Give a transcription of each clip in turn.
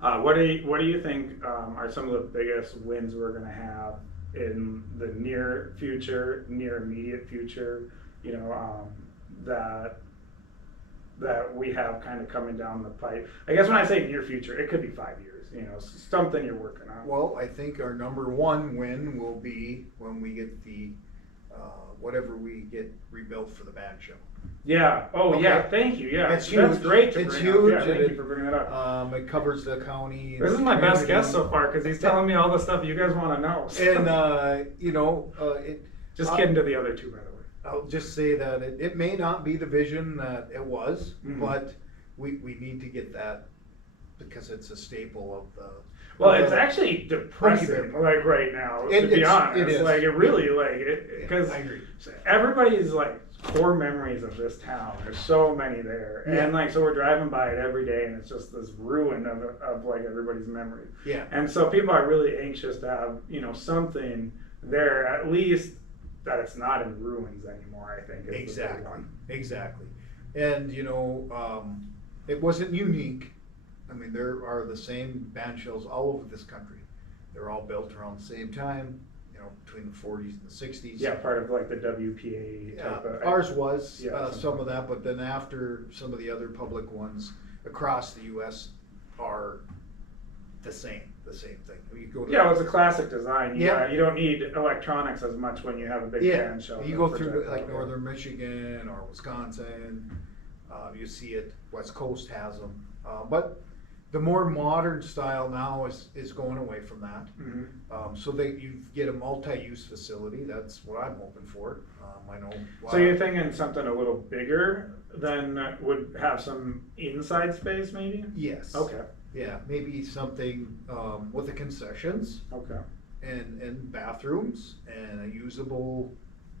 What do you think are some of the biggest wins we're going to have in the near future, near immediate future? You know, that we have kind of coming down the pipe. I guess when I say near future, it could be 5 years. You know, something you're working on. Well, I think our number one win will be when we get the whatever we get rebuilt for the Bandshell. Yeah. Oh, Okay. yeah. Thank you. Yeah. It's That's huge. great to It's bring huge. up. Yeah. Thank you for bringing that up. It covers the county. This is my best guest so far because he's telling me all the stuff you guys want to know. And Just kidding to the other two, by the way. I'll just say that it may not be the vision that it was, Mhm. but we need to get that because it's a staple of the. Well, it's actually depressing, like right now, to be honest. It is. Like it really, like it, because I agree. everybody's like core memories of this town. There's so many there, Yeah. and like so we're driving by it every day, and it's just this ruin of like everybody's memory. Yeah. And so people are really anxious to have something there, at least that it's not in ruins anymore. I think is the big Exactly. one. Exactly. And it wasn't unique. I mean, there are the same bandshells all over this country. They're all built around the same time, between the 40s and the 60s. Yeah, part of like the WPA type of. Ours was Yeah, some of that, but then after some of the other public ones across the U.S. are the same thing. You go to Yeah, well, it's a classic design. Yeah. You don't need electronics as much when you have a big band shell. You go through like northern Michigan or Wisconsin, you see it. West Coast has them, but the more modern style now is going away from that. Mm-hmm. So that you get a multi-use facility. That's what I'm hoping for. I know. So you're thinking something a little bigger than would have some inside space, maybe? Yes. Okay. Yeah, maybe something with the concessions Okay. and bathrooms and a usable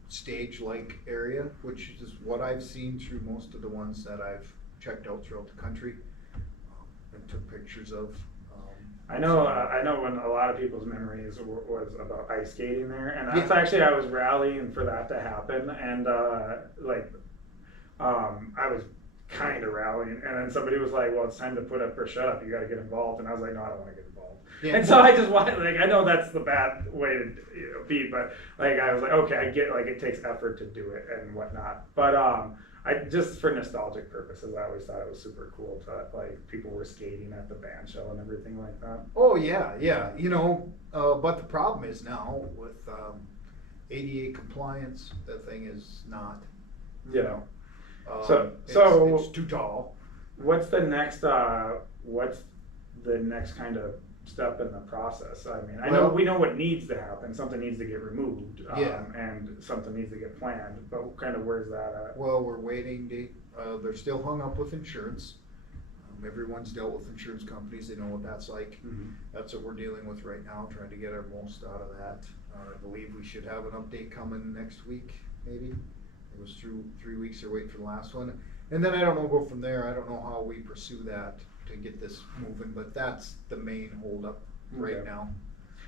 stage-like area, which is what I've seen through most of the ones that I've checked out throughout the country and took pictures of. I know when a lot of people's memories was about ice skating there, and that's Yeah. actually I was rallying for that to happen, and I was kind of rallying, and then somebody was like, "Well, it's time to put up or shut up. You got to get involved," and I was like, "No, I don't want to get involved." Yeah. And so I just wanted, like, I know that's the bad way to be, but like I was like, okay, I get like it takes effort to do it and whatnot, but I just for nostalgic purposes, I always thought it was super cool to like people were skating at the Bandshell and everything like that. Oh yeah. But the problem is now with ADA compliance, the thing is not. Yeah. It's too tall. What's the next kind of step in the process? I mean, I know we know what needs to happen. Something needs to get removed, and something needs to get planned. But kind of where's that at? Well, we're waiting. They're still hung up with insurance. Everyone's dealt with insurance companies. They know what that's like. Mm-hmm. That's what we're dealing with right now, trying to get our most out of that. I believe we should have an update coming next week, maybe. It was through 3 weeks. They're waiting for the last one. And then I don't know, go from there. I don't know how we pursue that to get this moving, but that's the main holdup right now.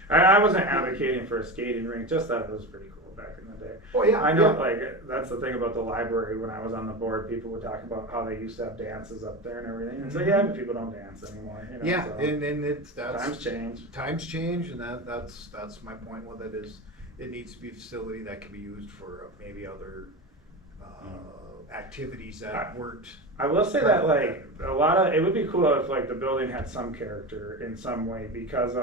I wasn't advocating for a skating rink, just that it was pretty cool back in the day. Oh yeah, I know, yeah. like that's the thing about the library. When I was on the board, people would talk about how they used to have dances up there and everything. And so yeah, but people don't dance anymore. Yeah, so and that's times change. Times change, and that's my point with it is it needs to be a facility that can be used for maybe other activities that weren't. I will say that like a lot of it would be cool if like the building had some character in some way, because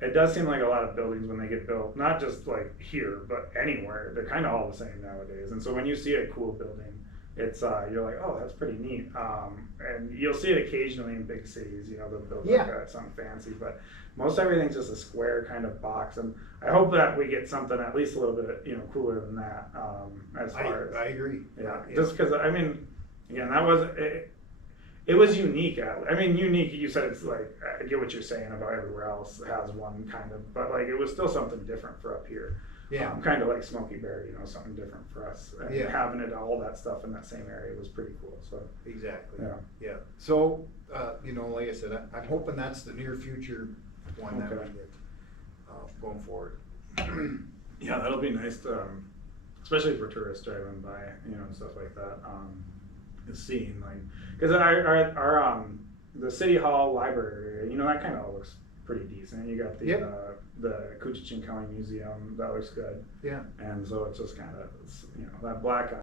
it does seem like a lot of buildings when they get built, not just like here but anywhere, they're kind of all the same nowadays. And so when you see a cool building, it's you're like, oh, that's pretty neat. And you'll see it occasionally in big cities, they'll build like something fancy, but most everything's just a square kind of box. And I hope that we get something at least a little bit cooler than that. As far as I agree. Yeah, just because I mean, again, that was it was unique. I mean, unique. You said it's like I get what you're saying about everywhere else has one kind of, but like it was still something different for up here. Yeah. Kind of like Smoky Bear, something different for us. And having it all that stuff in that same area was pretty cool. So exactly. Yeah. So like I said, I'm hoping that's the near future one that we get going forward. Yeah, that'll be nice to, especially for tourists driving by, and stuff like that. Seeing like, because our the city hall library area, you know, that kind of all looks pretty decent. You got the Yep. the Coochin County Museum, that looks good. Yeah. And so it's just kind of, you know, that black